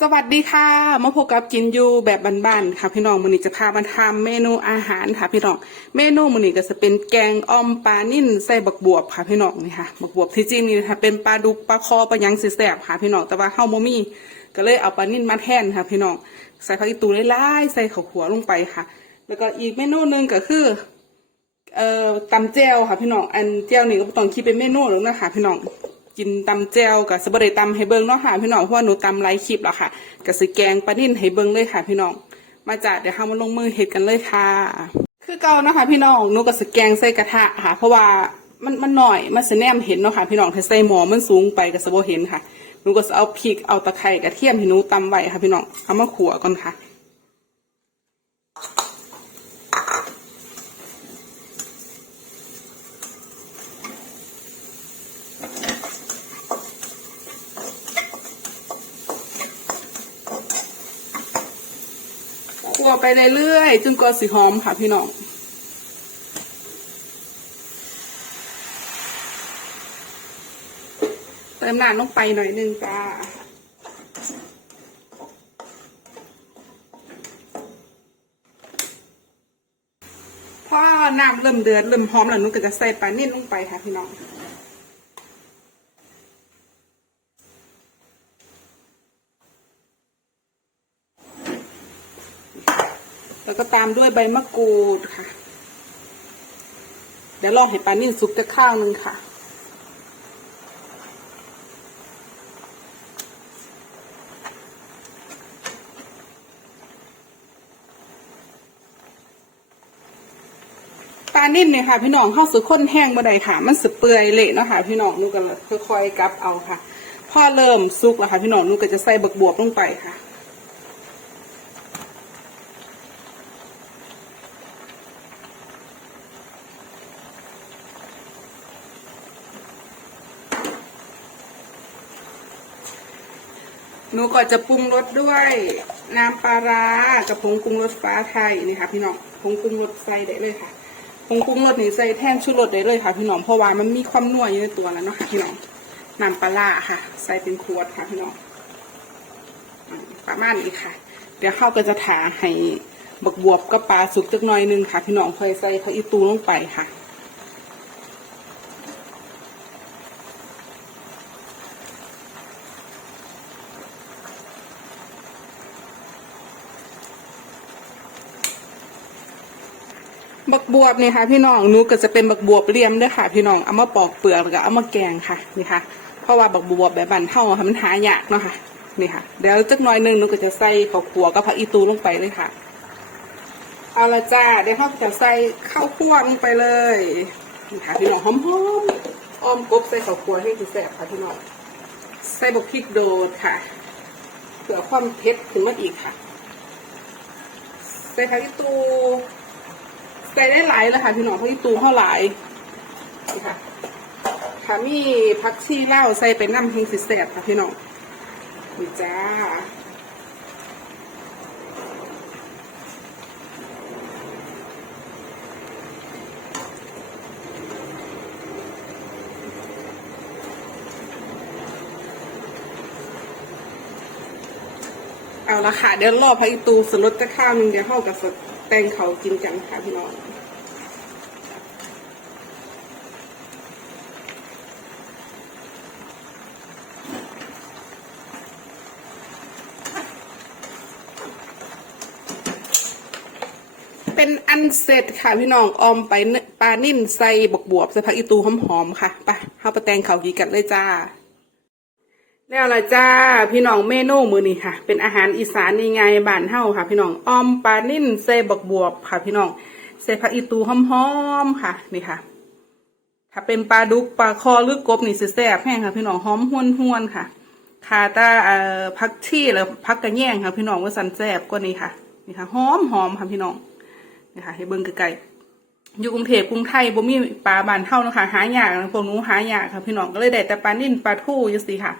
สวัสดีค่ะมาพบกับกินยูแบบบ้านๆค่ะพี่น้องมื้อนี้จะพามาทำเมนูอาหารค่ะพี่น้องเมนูมื้อนี้ก็จะเป็นแกงอ่อมปลานิ่นใส่บักบวบค่ะพี่น้องนี่ค่ะบักบวบที่จริงนี่นะคะเป็นปลาดุกปลาคอปลาหยังสิแสบค่ะพี่น้องแต่ว่าเฮาบ่มีก็เลยเอาปลานิ่นมาแทนค่ะพี่น้องใส่ผักอีตูหลายๆใส่ข้าวขัวลงไปค่ะ แล้วก็อีกเมนูหนึ่งก็คือเอ่อตำแจวค่ะพี่น้องอันแจวนี่ก็ต้องคิดเป็นเมนูหรอกนะคะพี่น้อง กินตำแจวกับสบได้ตำให้เบิ่งเนาะค่ะพี่น้องเพราะว่าหนูตำไลคลิปแล้วค่ะกับสิแกงปลานิ่นให้เบิ่งเลยค่ะ พี่น้อง มาจากเดี๋ยวเฮามาลงมือเฮ็ดกันเลยค่ะ คือเก่านะคะ พี่น้องหนูก็สิแกงใส่กระทะค่ะ เพราะว่ามันมันหน่อยมันสแนมเห็นเนาะค่ะ พี่น้องถ้าใส่หม้อมันสูงไปก็สิบ่เห็นค่ะหนูก็สิเอาพริกเอาตะไคร้กระเทียมให้หนูตำไว้ค่ะ พี่น้องเอามาขัวก่อนค่ะ วไปเรื่อยๆจนกว่าสีหอมค่ะพี่น้องเติมน้ำลงไปหน่อยนึงจ้าพอน้ำเริ่มเดือดเริ่มหอมแล้วนุ่นก็จะใส่ปลานิ่นลงไปค่ะพี่น้อง แล้วก็ตามด้วยใบมะกรูดค่ะ เดี๋ยวลองให้ปลานิ่นสุกจะข้าวหนึ่งค่ะ ปลานิ่นเนี่ยค่ะ พี่น้องเข้าสือข้นแห้งบ่ได้ค่ะ มันสึเปื่อยเละเนาะค่ะพี่น้องนูก็ค่อยๆกับเอาค่ะ พอเริ่มสุกแล้วค่ะ พี่น้องนูก็จะใส่บักบวบลงไปค่ะ หนูก็จะปรุงรสด้วยน้ำปลาร้ากับผงปรุงรสฟ้าไทยนี่ค่ะพี่น้องผงปรุงรสใส่ได้เลยค่ะผงปรุงรสนี่ใส่แท่นชูรสได้เลยค่ะ พี่น้องเพราะว่ามันมีความนัวอยู่ในตัวแล้วเนาะค่ะพี่น้องน้ำปลาร้าค่ะ ใส่เป็นขวดค่ะพี่น้องประมาณนี้ค่ะ เดี๋ยวเข้าก็จะถาให้บักบวบกับปลาสุกจักหน่อยนึงค่ะ พี่น้องค่อยใส่เขาอีตูลงไปค่ะ บักบวบนี่ค่ะ พี่น้องหนูก็จะเป็นบักบวบเลี่ยมเด้วยค่ะ พี่น้องเอามาปอกเปลือกแล้วก็เอามาแกงค่ะนี่ค่ะ เพราะว่าบักบวบแบบบันเท่าค่ะมันหายากเนาะค่ะนี่ค่ะเดี๋ยวจักหน่อยหนึงหนูก็จะใส่ข้าวคั่วกับผักอีตูลงไปเลยค่ะเอาละจ้าเดี๋ยวเราจะใส่ข้าวคั่วลงไปเลยนี่ค่ะพี่น้องหอมๆอ้อมกบใส่ข้าวคั่วให้ดีแซ่บค่ะพี่น้องใส่บักพริกโดดค่ะเผื่อความเผ็ดขึ้นมาอีกค่ะใส่ผักอีตู ใส่ได้หลายแล้วค่ะพี่น้องเพราะที่ตูเข้าหลายนี่ค่ะค่ะมีพักชีเหล้าใส่เป็นน้ำพิงสิแสบค่ะพี่น้องนี่จ้าเอาละค่ะเดี๋ยวรอพักอีตูสลดจะข้าวหนึ่งเดี๋ยวเข้ากับสด แตงเขากินกันค่ะพี่น้องเป็นอันเสร็จค่ะพี่น้องออมไปปลานิ่นใส่บกบวบใส่ผักอีตูหอมๆค่ะไปเข้าไปแตงเขากีกันเลยจ้า แล้วละจ้าพี่น้องเมนูมือนี้ค่ะ เป็นอาหารอีสานยังไงบ้านเฮาค่ะ พี่น้องออมปลานิ่นใส่บกบวบค่ะ พี่น้องใส่ผักอีตูหอมๆค่ะ นี่ค่ะ ถ้าเป็นปลาดุกปลาคอหรือกบนี่สิแซ่บแห้งค่ะ พี่น้องหอมหวนหวนๆค่ะคาตาเอ่อผักชีหรือผักกระแยงค่ะ พี่น้องว่าสันแซ่บกว่านี้ค่ะ นี่ค่ะหอมหอมค่ะพี่น้องนี่ค่ะให้เบิ่งไกลๆอยู่กรุงเทพกรุงไทยบ่มีปลาบานเฮานะคะหายากพวกหนูหายากค่ะ พี่น้องก็เลยได้แต่ปลานิ่นปลาทู่จังซี่ค่ะ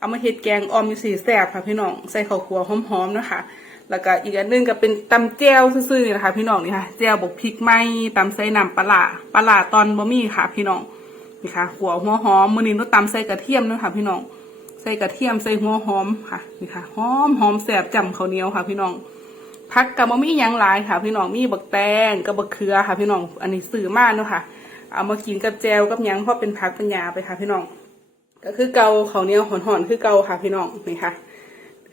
เอามาเฮ็ดแกงออมอยู่สีแซ่บค่ะพี่น้องใส่ข้าวคั่วหอมๆนะคะแล้วก็อีกอันหนึงก็เป็นตำแจ่วซื่อๆนี่นะคะ พี่น้องนี่ค่ะแจ่วบกพริกไหมตำใส่น้ำปลาปลาตอนบะหมี่ค่ะ พี่น้องนี่ค่ะหัวหัวหอมมือนี้หนูตำใส่กระเทียมด้วยค่ะพี่น้องใส่กระเทียมใส่หัวหอมค่ะนี่ค่ะหอมหอมแสบจำข้าวเหนียวค่ะ พี่น้องผักกับมะหมี่ยังหลายค่ะ พี่น้องมีบักแตงกับบักเขือค่ะ พี่น้องอันนี้ซื้อมาเนาะค่ะ เอามากินกับแจวกับยังเพราะเป็นผักปัญญาไปค่ะ พี่น้อง ก็คือเกาข้าวเหนียวหอนๆคือเกาค่ะพี่น้องนี่ค่ะ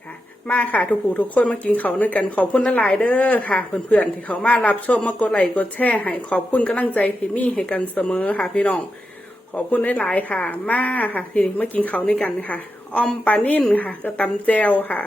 ค่ะ มาค่ะทุกผู้ทุกคนมากินเขาวด้วยกันขอบคุณหลายเด้อค่ะเพื่อนๆที่เขามารับชมมากดไลค์กดแชร์ให้ขอบคุณกำลังใจที่มีให้กันเสมอค่ะพี่น้อง ขอบคุณหลายๆค่ะ มาค่ะ ทีนี้มากินเขาวด้วยกันค่ะออมปลานิ่นค่ะกระตำแจวค่ะ